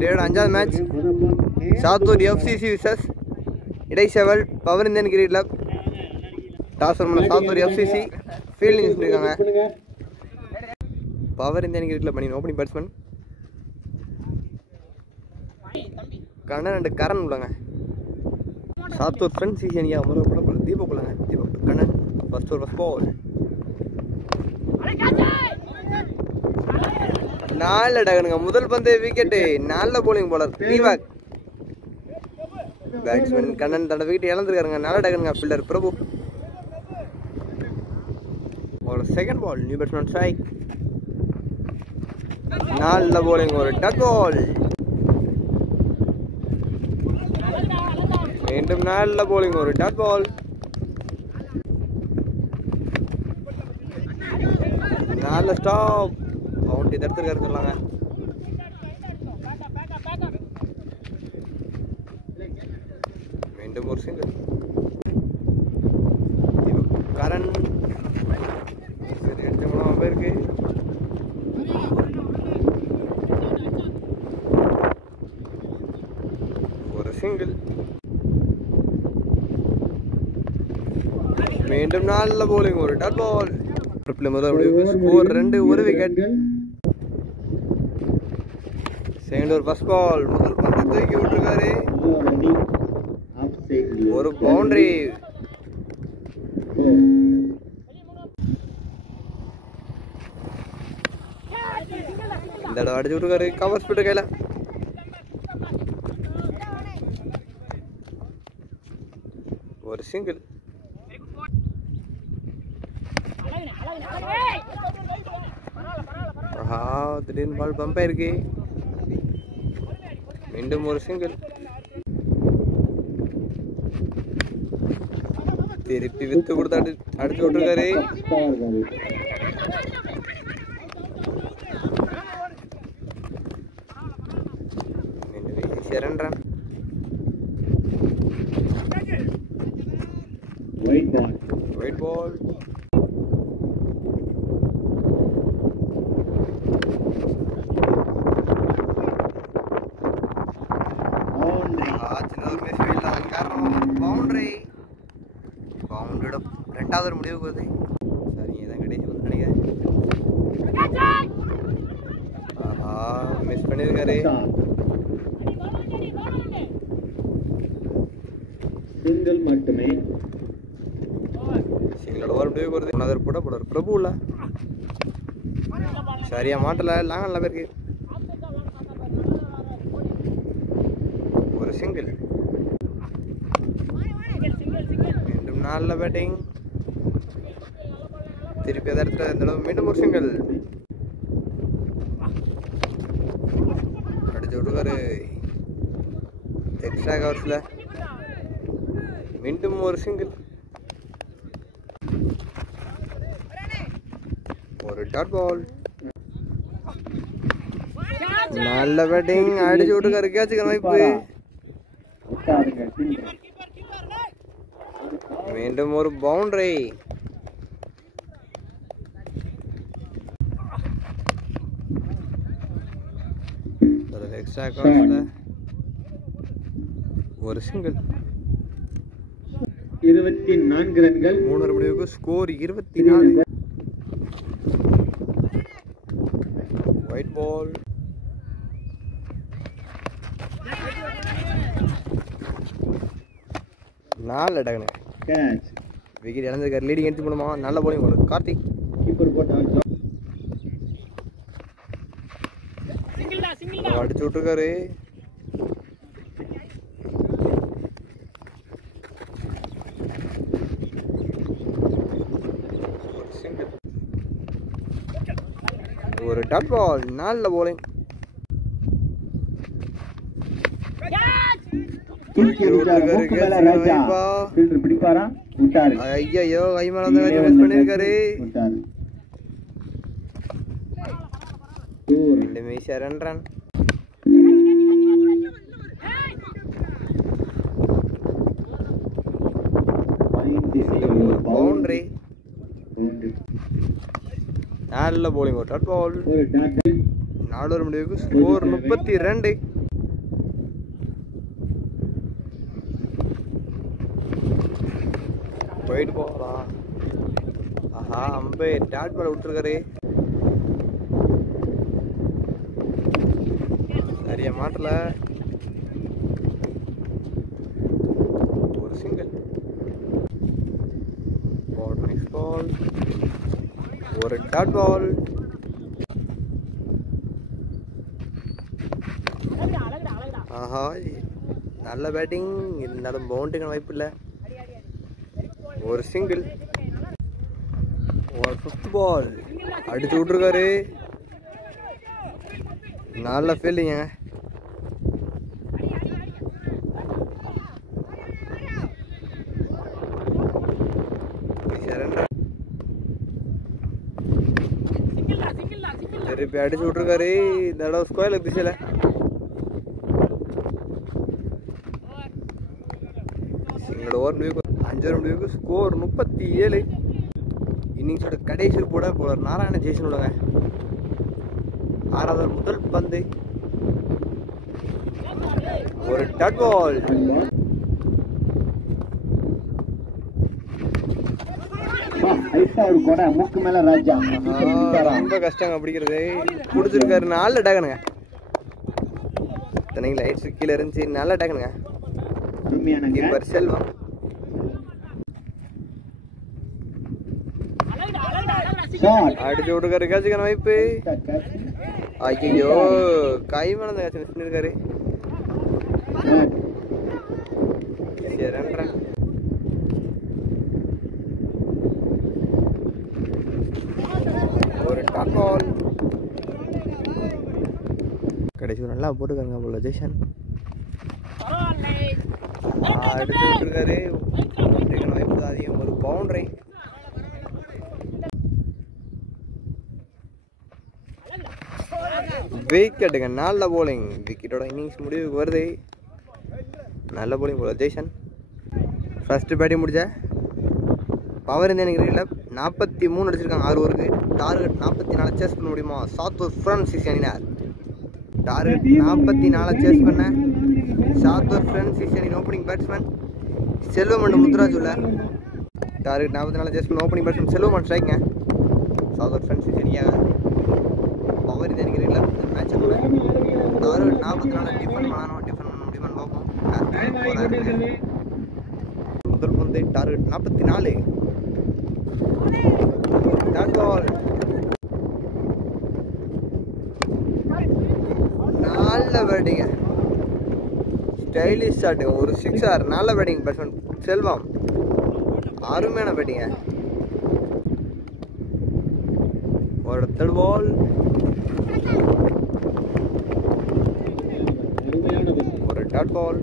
டேயோட 5வது match Sattur FCC versus Idaiseval power Indian cricket club. Toss பண்ண Sattur FCC fielding சொல்லியிருக்காங்க. Power Indian cricket club பண்ணி opening batsman Kannan and Karan உள்ளாங்க. Sattur friend சீசனியா தீபக் உள்ளாங்க. தீபக் கண்ணன் ஃபர்ஸ்ட் பால் 4 டகனுங்க. முதல் பந்து விக்கெட்டு. நல்ல bowling bowler Deepak. Batsman Kannan தன்னோட விக்கெட் இழந்திருக்காருங்க. 4 டகனுங்க. ஃபீல்டர் பிரபு. ஒரு second ball new batsman strike. நல்ல போலிங் ஒரு டட் பால். மீண்டும் நல்ல போலிங் ஒரு டாட் பால். நல்ல ஸ்டாப். பவுண்டரி தடுத்துருக்காரு சொல்லாங்க. மீண்டும் ஒரு சிங்கிள். கரண் பேருக்கு ஒரு சிங்கிள். மீண்டும் நல்ல போலிங் ஒரு டாட் பால். ஸ்கோர் 2 ஒரு விக்கெட். செகண்ட் ஒரு ஃபர்ஸ்ட் பால். முதல் பந்து தூக்கி விட்டுருக்காரு. ஒரு பவுண்டரி. இந்த தடவை அடிச்சு விட்டுருக்காரு. கவர் ஸ்பீட் கையில. ஒரு சிங்கிள். திடீர்னு பால் பம்ப் ஆயிருக்கு. மீண்டும் ஒரு சிங்கிள். திருப்பி வித்து கொடுத்து அடிச்சு விட்டுருக்காரு. ரன். White ball. பவுண்டரி. பவுண்டரியோட 2வது ஒரு முடிவுக்கு வருது. சரிங்க, இதான் கடைசி வந்து நினைக்கிறேன். மிஸ் பண்ணியிருக்காரு. சிங்கிள் மட்டுமே. சிங்களோட ஒரு முடிவுக்கு வருது. 1வது போட போடுறாரு பிரபு இல்ல. சரியா மாட்டல. லாங்க நல்ல பேருக்கு. ஒரு சிங்கிள். மீண்டும் நல்ல பேட்டிங். திருப்பி அதை இடத்துல இந்த தடவை மீண்டும் ஒரு சிங்கிள். அடிச்சு விட்டுருக்காரு. எக்ஸ்ட்ரா கவர்ஸ்ல. மீண்டும் ஒரு சிங்கிள். ஒரு டாட் பால். நல்ல பேட்டிங். அடிச்சு விட்டுருக்காரு. கேட்சுக்கிற வாய்ப்பு. மீண்டும் ஒரு பவுண்டரி. எக்ஸ்ட்ரா கவர்ஸ்ல ஒரு சிங்கிள். 24 ரன்கள். 3 முடிவுக்கு ஸ்கோர் 24. White ball. நாலு டகனு கேட்ச். விக்கெட் இழந்திருக்காரு. லீடிங் எடுத்து போடுமா. நல்ல போலிங் போடுறாரு கார்த்திக். கீப்பர் போட்டார். அடிச்சு விட்டுருக்காரு. ஒரு டாட் பால். நல்ல போலிங். ஐயோ கைமால மிஸ் பண்ணிருக்காரு. ரன். பவுண்டரி. நல்ல bowling டாட் பால். 4 முடிவுக்கு ஸ்கோர் 32. ஒயிட் பாலா. ஆஹா, அம்பையர் டாட் பால் விட்டுருக்காரு. சரியா மாட்டல. ஒரு சிங்கிள். நெக்ஸ்ட் பால். ஒரு டாட் பால். ஆஹா, நல்ல பேட்டிங். இருந்தாலும் பவுண்டரிக்கான வாய்ப்பு இல்லை. ஒரு சிங்கிள். ஒரு ஃபிஃப்த் பால் அடிச்சு விட்டுருக்காரு. நல்ல ஃபீல்டிங்க. திருப்பி அடிச்சு விட்டுருக்காரு. இந்த தடவை ஸ்கொயர் திசையில. சிங்கிள் ஓவர் முடிவுக்கு 5 ஓவர் முடிவுக்கு ஸ்கோர் 37. இன்னிங்ஸோட கடைசி கூட போலர் நாராயண ஜெய்சன் விடுங்க. 6வது முதல் பந்து. ஒரு டாட் பால். ரொம்ப கஷ்டங்க பிடிக்கிறது. பிடிச்சிருக்காரு. நல்ல டேக்கனுங்க. இத்தனைக்கு லைட்ஸ் கீழே இருந்துச்சு. நல்ல டேக்கனுங்க. கீப்பர் செல்வம். அடிச்சு விட்டுருக்காரு. கேட்சுக்கான வாய்ப்பு. ஐயோ, கை மணந்த கேட்ச் பண்ணிருக்காரு. ஒரு டாட் பால். கடைசி நல்லா போட்டுக்காருங்க போல ஜெய்சன். அடிச்சு விட்டுருக்காரு. வாய்ப்பு தான் அதிகம். ஒரு பவுண்டரி. விக்கெட்டுங்க. நல்ல போலிங். விக்கெட்டோட இன்னிங்ஸ் முடிவுக்கு வருது. நல்ல போலிங் போல ஜெய்சன். ஃபர்ஸ்ட் பேட்டிங் முடிச்ச பவர் இந்தியன் கிரிக்கெட்டில் 43 அடிச்சிருக்காங்க 6 ஓவருக்கு. டார்கெட் 44 சேஸ் பண்ண முடியுமா சாத்தூர் ஃப்ரான்சிஸ் அணியினர். டார்கெட் 44 சேஸ் பண்ண சாத்தூர் ஃப்ரான்சிஸ் அணியின் opening batsman Selvam and Muthuraj உள்ள. டார்கெட் 44 சேஸ் பண்ண ஓப்பனிங் பேட்ஸ்மேன் செல்வம் அண்ட் ஸ்ட்ரைக்குங்க. சாத்தூர் ஃப்ரான்சிஸ் அணியாக பவர் இந்தியன் கிரிக்கெட்டில் இந்த மேட்சை கூட டார்கெட் 44 டிஃபன் பண்ணணும். டிஃபன் பண்ண முடியுமான்னு பார்ப்போம். முதல் பந்து டார்கெட் 44. Dot ball. நல்ல பேட்டிங்க. Stylish shot. ஒரு 6 நல்ல பேட்டிங் பேட்ஸ்மேன் செல்வம். அருமையான பேட்டிங்க. ஒரு தேர்ட் பால். ஒரு டாட் பால்.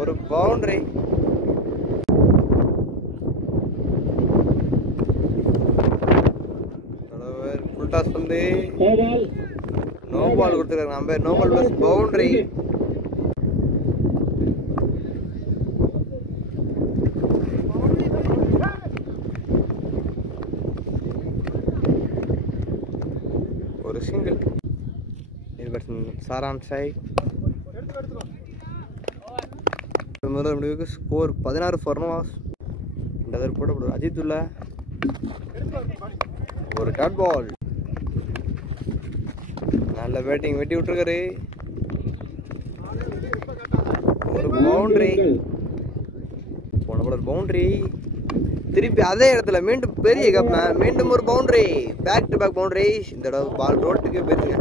ஒரு பவுண்டரி. ஃபுல் டாஸ் வந்து நோ பால் கொடுத்துருக்காங்க. நம்ம நோ பால் பிளஸ் பவுண்டரி. ஒரு சிங்கிள். சாரான் சாய். முதல் முடிவுக்கு ஸ்கோர் 16 ஃபார் நவாஸ். இந்த தடவை போட அஜித்துல்லா. ஒரு டாட் பால். நல்ல பேட்டிங். வெட்டி விட்டுருக்காரு. ஒரு பவுண்டரி. போன பால் பவுண்டரி. திருப்பி அதே இடத்துல மீண்டும் பெரிய கப். மீண்டும் ஒரு boundary. Back to back boundary. இந்த தடவை பால் ரோட்டுக்கு போயிருங்க.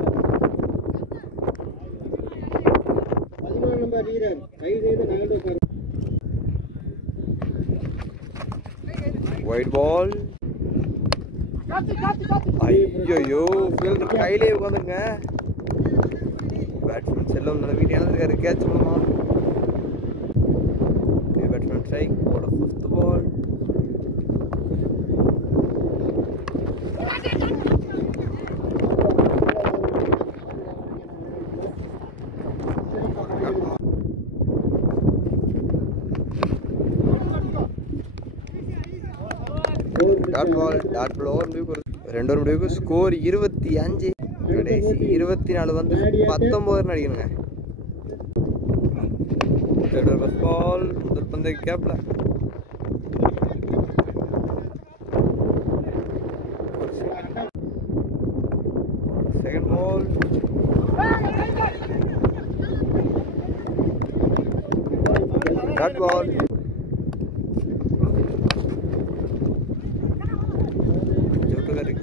Wide ball. ஐயோ, ஃபீல்டர் கையிலே உட்காந்துருங்க. பேட்ஸ்மேன் செல்லம் நல்ல வீட்டு இழந்திருக்காரு. கேட்ச் பண்ணுமா? Batsman strike. போட 5th ball. Dot ball. Dot ball over முடிவுக்கு 2 ஓவர் முடிவுக்கு ஸ்கோர் 25. கடைசி 24 வந்து 19 ரன் அடிக்கணுங்க. ஃபர்ஸ்ட் பால் முதல் பந்து கேப்ல செகண்ட் பால் டாட் பால்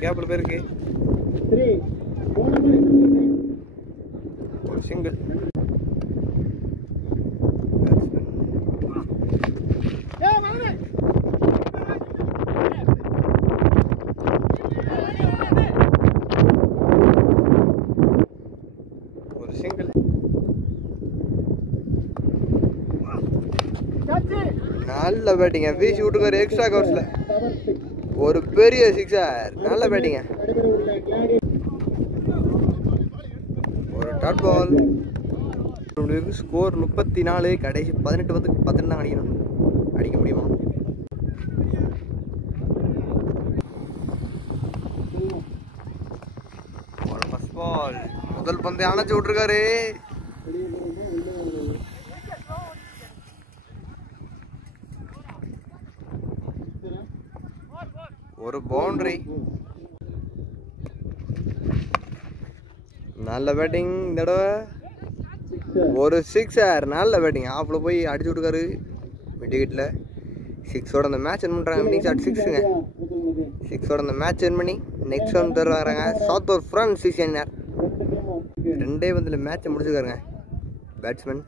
கேப்ல பேருக்கு ஒரு சிங்கிள். ஒரு சிங்கிள். நல்ல பேட்டிங்க வீசி விட்டுக்காரு எக்ஸ்ட்ரா கவர்ஸ்ல ஒரு பெரிய சிக்ஸர். நல்ல பேட்டிங்க. ஒரு டாட் பால். ஸ்கோர் 34. கடைசி 18 வந்து 12 தான் அடிக்கணும். அடிக்க முடியுமா? ஒரு ஃபர்ஸ்ட் பால் முதல் பந்தை அணைச்சு விட்டுருக்காரு. ஒரு பவுண்டரி. நல்ல பேட்டிங் இந்த தடவை. ஒரு சிக்ஸர். நல்ல பேட்டிங். ஆஃப்ல போய் அடிச்சு விட்டுருக்காரு மிட் விக்கெட்ல. சிக்ஸோட அந்த மேட்ச் வின் பண்ணுறாங்க. வின்னிங் ஷாட் 6ங்க. 6ஓட அந்த மேட்ச் வின் பண்ணி நெக்ஸ்ட் ரவுண்ட் தருவாங்க. சவுத் ஒரு ஃப்ரண்ட் சீசன் 2 பந்தில் மேட்சை முடிச்சுக்காருங்க பேட்ஸ்மேன்.